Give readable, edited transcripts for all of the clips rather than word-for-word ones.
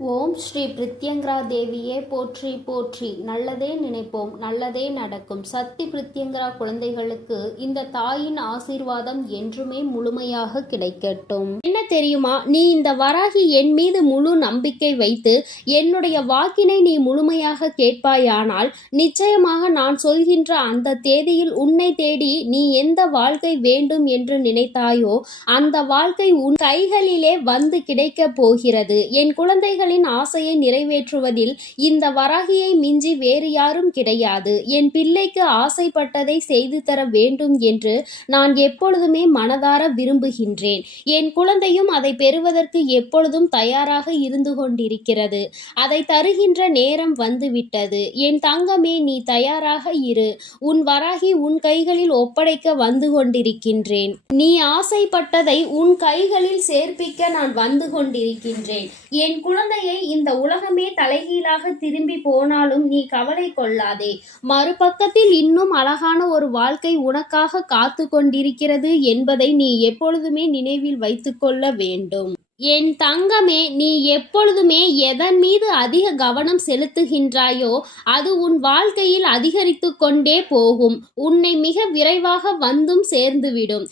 ஓம் ஸ்ரீ பிரித்யங்கரா தேவியே போற்றி போற்றி. நல்லதே நினைப்போம், நல்லதே நடக்கும். சக்தி பிரித்யங்கரா குழந்தைகளுக்கு இந்த தாயின் ஆசீர்வாதம் என்றுமே முழுமையாக கிடைக்கட்டும். என்ன தெரியுமா, நீ இந்த வராகி என் மீது முழு நம்பிக்கை வைத்து என்னுடைய வாக்கினை நீ முழுமையாக கேட்பாயானால் நிச்சயமாக நான் சொல்கின்ற அந்த தேதியில் உன்னை தேடி நீ எந்த வாழ்க்கை வேண்டும் என்று நினைத்தாயோ அந்த வாழ்க்கை உன் கைகளிலே வந்து கிடைக்கப் போகிறது. என் குழந்தைகள் ஆசையை நிறைவேற்றுவதில் இந்த வராகியை மிஞ்சி வேறு யாரும் கிடையாது. என் பிள்ளைக்கு ஆசைப்பட்டதை செய்து தர வேண்டும் என்று நான் எப்பொழுதுமே மனதார விரும்புகின்றேன். என் குழந்தையும் அதை பெறுவதற்கு எப்பொழுதும் தயாராக இருந்து கொண்டிருக்கிறது. அதை தருகின்ற நேரம் வந்துவிட்டது. என் தங்கமே, நீ தயாராக இரு. உன் வராகி உன் கைகளில் ஒப்படைக்க வந்து கொண்டிருக்கின்றேன். நீ ஆசைப்பட்டதை உன் கைகளில் சேர்ப்பிக்க நான் வந்து கொண்டிருக்கின்றேன். என் குழந்தையை இந்த உலகமே தலைகீழாக திரும்பி போனாலும் நீ கவலை கொள்ளாதே. மறுபக்கத்தில் இன்னும் அழகான ஒரு வாழ்க்கை உனக்காக காத்து கொண்டிருக்கிறது என்பதை நீ எப்பொழுதுமே நினைவில் வைத்துக்கொள்ள வேண்டும். என் தங்கமே, நீ எப்பொழுதுமே எதன் மீது அதிக கவனம் செலுத்துகின்றாயோ அது உன் வாழ்க்கையில் அதிகரித்து கொண்டே போகும். உன்னை மிக விரைவாக வந்தும் சேர்ந்துவிடும்.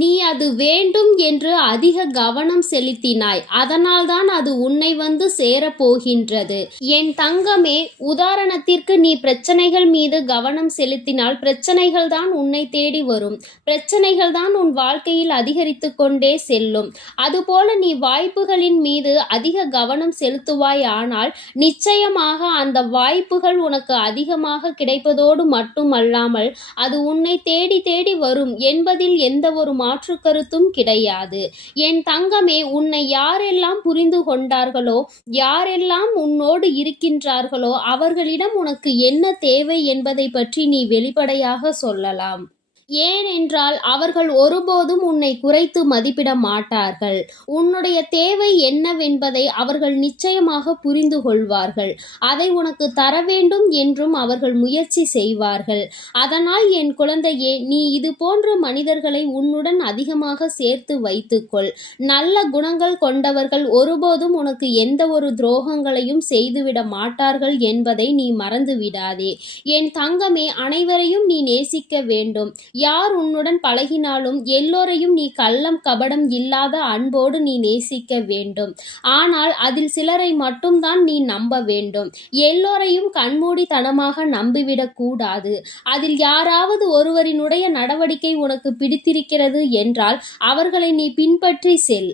நீ அது வேண்டும் என்று அதிக கவனம் செலுத்தினாய், அதனால்தான் அது உன்னை வந்து சேரப்போகின்றது. என் தங்கமே, உதாரணத்திற்கு நீ பிரச்சனைகள் மீது கவனம் செலுத்தினால் பிரச்சனைகள் தான் உன்னை தேடி வரும். பிரச்சனைகள் தான் உன் வாழ்க்கையில் அதிகரித்து கொண்டே செல்லும். அதுபோல நீ வாய்ப்புகளின் மீது அதிக கவனம் செலுத்துவாய், ஆனால் நிச்சயமாக அந்த வாய்ப்புகள் உனக்கு அதிகமாக கிடைப்பதோடு மட்டுமல்லாமல் அது உன்னை தேடி தேடி வரும் என்பதில் எந்த ஒரு மாற்று கருத்தும் கிடையாது. என் தங்கமே, உன்னை யாரெல்லாம் புரிந்து கொண்டார்களோ, யாரெல்லாம் உன்னோடு இருக்கின்றார்களோ அவர்களிடம் உனக்கு என்ன தேவை என்பதை பற்றி நீ வெளிப்படையாக சொல்லலாம். ஏனென்றால் அவர்கள் ஒருபோதும் உன்னை குறைத்து மதிப்பிட மாட்டார்கள். உன்னுடைய தேவை என்னவென்பதை அவர்கள் நிச்சயமாக புரிந்து கொள்வார்கள். அதை உனக்கு தர வேண்டும் என்றும் அவர்கள் முயற்சி செய்வார்கள். அதனால் என் குழந்தையே, நீ இது போன்ற மனிதர்களை உன்னுடன் அதிகமாக சேர்த்து வைத்துக்கொள். நல்ல குணங்கள் கொண்டவர்கள் ஒருபோதும் உனக்கு எந்த ஒரு துரோகங்களையும் செய்துவிட மாட்டார்கள் என்பதை நீ மறந்து விடாதே. என் தங்கமே, அனைவரையும் நீ நேசிக்க வேண்டும். யார் உன்னுடன் பழகினாலும் எல்லோரையும் நீ கள்ளம் கபடம் இல்லாத அன்போடு நீ நேசிக்க வேண்டும். ஆனால் அதில் சிலரை மட்டும்தான் நீ நம்ப வேண்டும். எல்லோரையும் கண்மூடித்தனமாக நம்பிவிடக் கூடாது. அதில் யாராவது ஒருவரினுடைய நடவடிக்கை உனக்கு பிடித்திருக்கிறது என்றால் அவர்களை நீ பின்பற்றி செல்.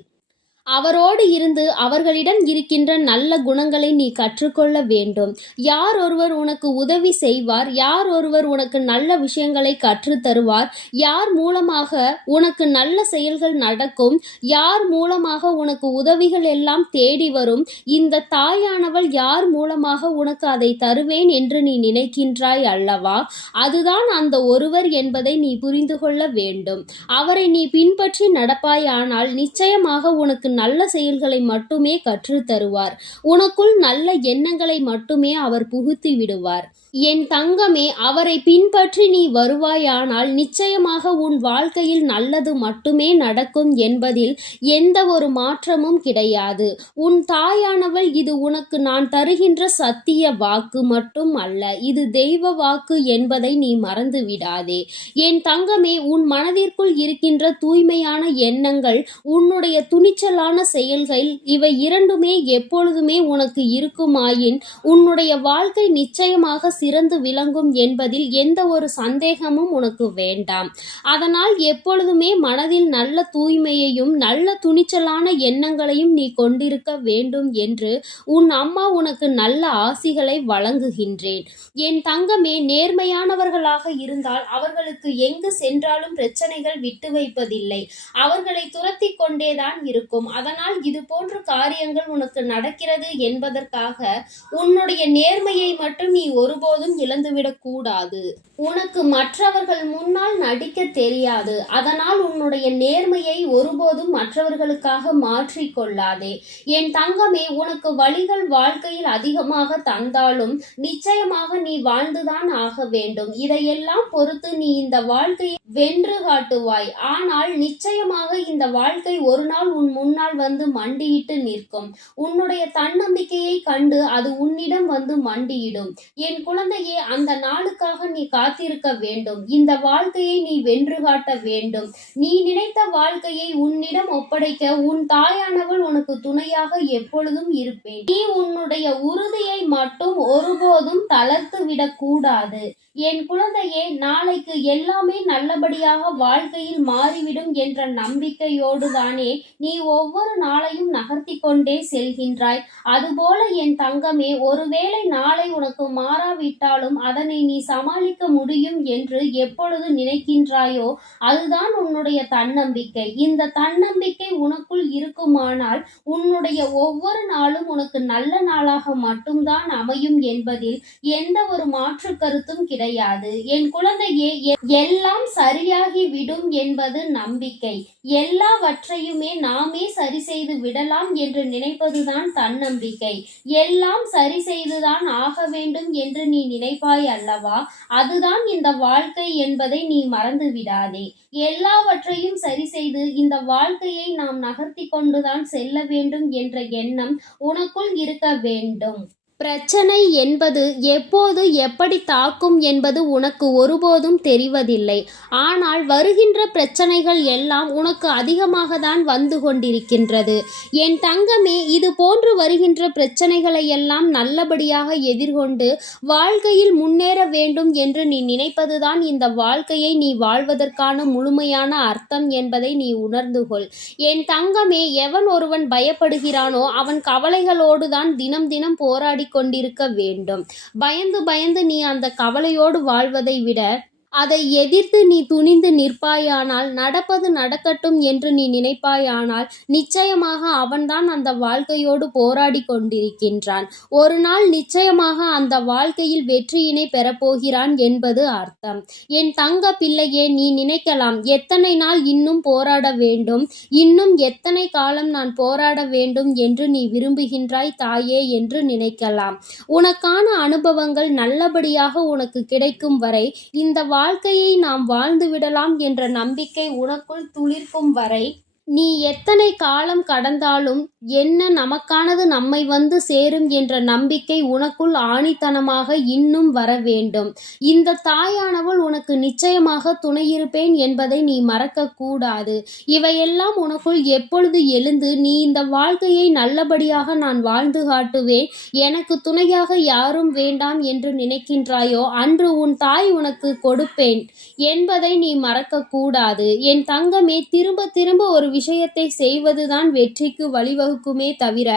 அவரோடு இருந்து அவர்களிடம் இருக்கின்ற நல்ல குணங்களை நீ கற்றுக்கொள்ள வேண்டும். யார் ஒருவர் உனக்கு உதவி செய்வார், யார் ஒருவர் உனக்கு நல்ல விஷயங்களை கற்றுத் தருவார், யார் மூலமாக உனக்கு நல்ல செயல்கள் நடக்கும், யார் மூலமாக உனக்கு உதவிகள் எல்லாம் தேடி வரும், இந்த தாயானவள் யார் மூலமாக உனக்கு அதை தருவேன் என்று நீ நினைக்கின்றாய் அல்லவா, அதுதான் அந்த ஒருவர் என்பதை நீ புரிந்து கொள்ள வேண்டும். அவரை நீ பின்பற்றி நடப்பாயானால் நிச்சயமாக உனக்கு நல்ல செயல்களை மட்டுமே கற்றுத் தருவார். உனக்குள் நல்ல எண்ணங்களை மட்டுமே அவர் புகுத்தி விடுவார். என் தங்கமே, அவரை பின்பற்றி நீ வருவாயானால் நிச்சயமாக உன் வாழ்க்கையில் நல்லது மட்டுமே நடக்கும் என்பதில் எந்த ஒரு மாற்றமும் கிடையாது. உன் தாயானவள் இது உனக்கு நான் தருகின்ற சத்திய வாக்கு மட்டும் அல்ல, இது தெய்வ வாக்கு என்பதை நீ மறந்து விடாதே. என் தங்கமே, உன் மனதிற்குள் இருக்கின்ற தூய்மையான எண்ணங்கள், உன்னுடைய துணிச்சலான செயல்கள், இவை இரண்டுமே எப்பொழுதுமே உனக்கு இருக்குமாயின் உன்னுடைய வாழ்க்கை நிச்சயமாக சிறந்து விளங்கும் என்பதில் எந்த ஒரு சந்தேகமும் உனக்கு வேண்டாம். அதனால் எப்பொழுதுமே மனதில் நல்ல தூய்மையையும் நல்ல துணிச்சலான எண்ணங்களையும் நீ கொண்டிருக்க வேண்டும் என்று உன் அம்மா உனக்கு நல்ல ஆசிகளை வழங்குகின்றேன். என் தங்கமே, நேர்மையானவர்களாக இருந்தால் அவர்களுக்கு எங்கு சென்றாலும் பிரச்சனைகள் விட்டு வைப்பதில்லை. அவர்களை துரத்தி கொண்டேதான் இருக்கும். அதனால் இது போன்ற காரியங்கள் உனக்கு நடக்கிறது என்பதற்காக உன்னுடைய நேர்மையை மட்டும் நீ ஒருபோதும் இழந்துவிடக் கூடாது. உனக்கு மற்றவர்கள் முன்னால் நடிக்க தெரியாது. அதனால் உன்னுடைய நேர்மையை ஒருபோதும் மற்றவர்களுக்காக மாற்றிக் கொள்ளாதே. என் தங்கமே, உனக்கு வழிகள் வாழ்க்கையில் அதிகமாக தந்தாலும் நிச்சயமாக நீ வாழ்ந்துதான் ஆக வேண்டும். இதையெல்லாம் பொறுத்து நீ இந்த வாழ்க்கையை வென்று காட்டுவாய். ஆனால் நிச்சயமாக இந்த வாழ்க்கை ஒரு நாள் உன் முன்னால் முன்னால் வந்து மண்டியிட்டு நிற்கும். உன்னுடைய தன்னம்பிக்கையை கண்டு அது உன்னிடம் வந்து மண்டியிடும். என் குழந்தையே, அந்த நாளுக்காக நீ காத்திருக்க வேண்டும். இந்த வாழ்க்கையை நீ வென்று காட்ட வேண்டும். நீ நினைத்த வாழ்க்கையை உன்னிடம் ஒப்படைக்க உன் தாயானவள் உனக்கு துணையாக எப்பொழுதும் இருப்பேன். நீ உன்னுடைய உறுதியை மட்டும் ஒருபோதும் தளர்த்து விடக்கூடாது. என் குழந்தையே, நாளைக்கு எல்லாமே நல்லபடியாக வாழ்க்கையில் மாறிவிடும் என்ற நம்பிக்கையோடு தானே நீ ஒவ்வொரு நாளையும் நகர்த்தி கொண்டே செல்கின்றாய். அதுபோல என் தங்கமே, ஒருவேளை நாளை உனக்கு மாறாவிட்டாலும் அதனை நீ சமாளிக்க முடியும் என்று எப்பொழுது நினைக்கின்றாயோ அதுதான் உன்னுடைய தன்னம்பிக்கை. இந்த தன்னம்பிக்கை உனக்குள் இருக்குமானால் உன்னுடைய ஒவ்வொரு நாளும் உனக்கு நல்ல நாளாக மட்டும்தான் அமையும் என்பதில் எந்த ஒரு மாற்று கருத்தும் கிடையாது. என் குழந்தையே, எல்லாம் சரியாகி விடும் என்பது நம்பிக்கை. எல்லாவற்றையுமே நாமே சரி செய்து விடலாம் என்று நினைப்பதுதான் தன்னம்பிக்கை. எல்லாம் சரி செய்துதான் ஆக வேண்டும் என்று நீ நினைப்பாய் அல்லவா? அதுதான் இந்த வாழ்க்கை என்பதை நீ மறந்து விடாதே. எல்லாவற்றையும் சரி செய்து இந்த வாழ்க்கையை நாம் நகர்த்தி கொண்டுதான் செல்ல வேண்டும் என்ற எண்ணம் உனக்குள் இருக்க வேண்டும். பிரச்சனை என்பது எப்போது எப்படி தாக்கும் என்பது உனக்கு ஒருபோதும் தெரிவதில்லை. ஆனால் வருகின்ற பிரச்சனைகள் எல்லாம் உனக்கு அதிகமாக தான் வந்து கொண்டிருக்கின்றது. என் தங்கமே, இது போன்று வருகின்ற பிரச்சனைகளை எல்லாம் நல்லபடியாக எதிர்கொண்டு வாழ்க்கையில் முன்னேற வேண்டும் என்று நீ நினைப்பதுதான் இந்த வாழ்க்கையை நீ வாழ்வதற்கான முழுமையான அர்த்தம் என்பதை நீ உணர்ந்து கொள். என் தங்கமே, எவன் ஒருவன் பயப்படுகிறானோ அவன் கவலைகளோடு தான் தினம் தினம் போராடி கொண்டிருக்க வேண்டும். பயந்து பயந்து நீ அந்த கவலையோடு வாழ்வதை விட அதை எதிர்த்து நீ துணிந்து நிற்பாயானால், நடப்பது நடக்கட்டும் என்று நீ நினைப்பாயானால், நிச்சயமாக அவன்தான் அந்த வாழ்க்கையோடு போராடி கொண்டிருக்கின்றான். ஒரு நாள் நிச்சயமாக அந்த வாழ்க்கையில் வெற்றியினை பெறப்போகிறான் என்பது அர்த்தம். என் தங்க பிள்ளையே, நீ நினைக்கலாம், எத்தனை நாள் இன்னும் போராட வேண்டும், இன்னும் எத்தனை காலம் நான் போராட வேண்டும் என்று நீ விரும்புகின்றாய் தாயே என்று நினைக்கலாம். உனக்கான அனுபவங்கள் நல்லபடியாக உனக்கு கிடைக்கும் வரை, இந்த வாழ்க்கையை நாம் வாழ்ந்து விடலாம் என்ற நம்பிக்கை உனக்குள் துளிர்க்கும் வரை, நீ எத்தனை காலம் கடந்தாலும் என்ன நமக்கானது நம்மை வந்து சேரும் என்ற நம்பிக்கை உனக்குள் ஆணித்தனமாக இன்னும் வர வேண்டும். இந்த தாயானவள் உனக்கு நிச்சயமாக துணையிருப்பேன் என்பதை நீ மறக்க கூடாது. இவையெல்லாம் உனக்குள் எப்பொழுது எழுந்து நீ இந்த வாழ்க்கையை நல்லபடியாக நான் வாழ்ந்து காட்டுவேன், எனக்கு துணையாக யாரும் வேண்டாம் என்று நினைக்கின்றாயோ அன்று உன் தாய் உனக்கு கொடுப்பேன் என்பதை நீ மறக்க கூடாது. என் தங்கமே, திரும்ப திரும்ப ஒரு விஷயத்தை செய்வதுதான் வெற்றிக்கு வழிவகுக்குமே தவிர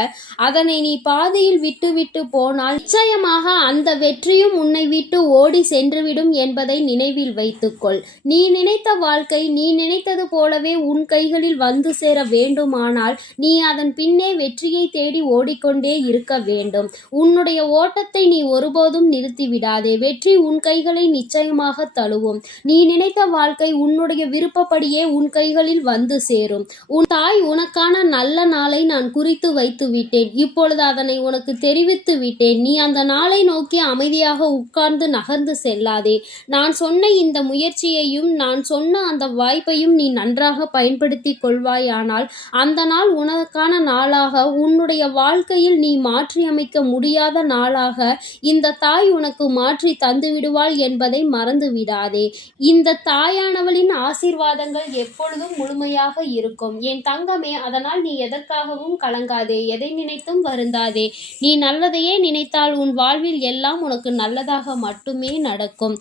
அதனை நீ பாதியில் விட்டு போனால் நிச்சயமாக அந்த வெற்றியும் உன்னை விட்டு ஓடி சென்றுவிடும் என்பதை நினைவில் வைத்துக்கொள். நீ நினைத்த வாழ்க்கை நீ நினைத்தது போலவே உன் கைகளில் வந்து சேர வேண்டுமானால் நீ அதன் பின்னே வெற்றியை தேடி ஓடிக்கொண்டே இருக்க வேண்டும். உன்னுடைய ஓட்டத்தை நீ ஒருபோதும் நிறுத்திவிடாதே. வெற்றி உன் கைகளை நிச்சயமாக தழுவும். நீ நினைத்த வாழ்க்கை உன்னுடைய விருப்பப்படியே உன் கைகளில் வந்து சேரும். உன் தாய் உனக்கான நல்ல நாளை நான் குறித்து வைத்து விட்டேன். இப்பொழுது அதனை உனக்கு தெரிவித்து விட்டேன். நீ அந்த நாளை நோக்கி அமைதியாக உட்கார்ந்து நகர்ந்து செல்லாதே. நான் சொன்ன இந்த முயற்சியையும் நான் சொன்ன அந்த வாய்ப்பையும் நீ நன்றாக பயன்படுத்தி கொள்வாயானால் அந்த நாள் உனக்கான நாளாக, உன்னுடைய வாழ்க்கையில் நீ மாற்றியமைக்க முடியாத நாளாக இந்த தாய் உனக்கு மாற்றி தந்து விடுவாள் என்பதை மறந்து விடாதே. இந்த தாயானவளின் ஆசீர்வாதங்கள் எப்பொழுதும் முழுமையாக இருக்கும் என் தங்கமே. அதனால் நீ எதற்காகவும் கலங்காதே, எதை நினைத்தும் வருந்தாதே. நீ நல்லதையே நினைத்தால் உன் வாழ்வில் எல்லாம் உனக்கு நல்லதாக மட்டுமே நடக்கும்.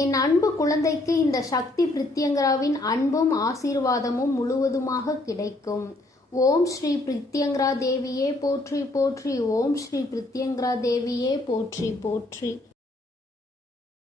என் அன்பு குழந்தைக்கு இந்த சக்தி பிரித்யங்கராவின் அன்பும் ஆசீர்வாதமும் முழுவதுமாக கிடைக்கும். ஓம் ஸ்ரீ பிரித்யங்கரா தேவியே போற்றி போற்றி. ஓம் ஸ்ரீ பிரித்யங்கரா தேவியே போற்றி போற்றி.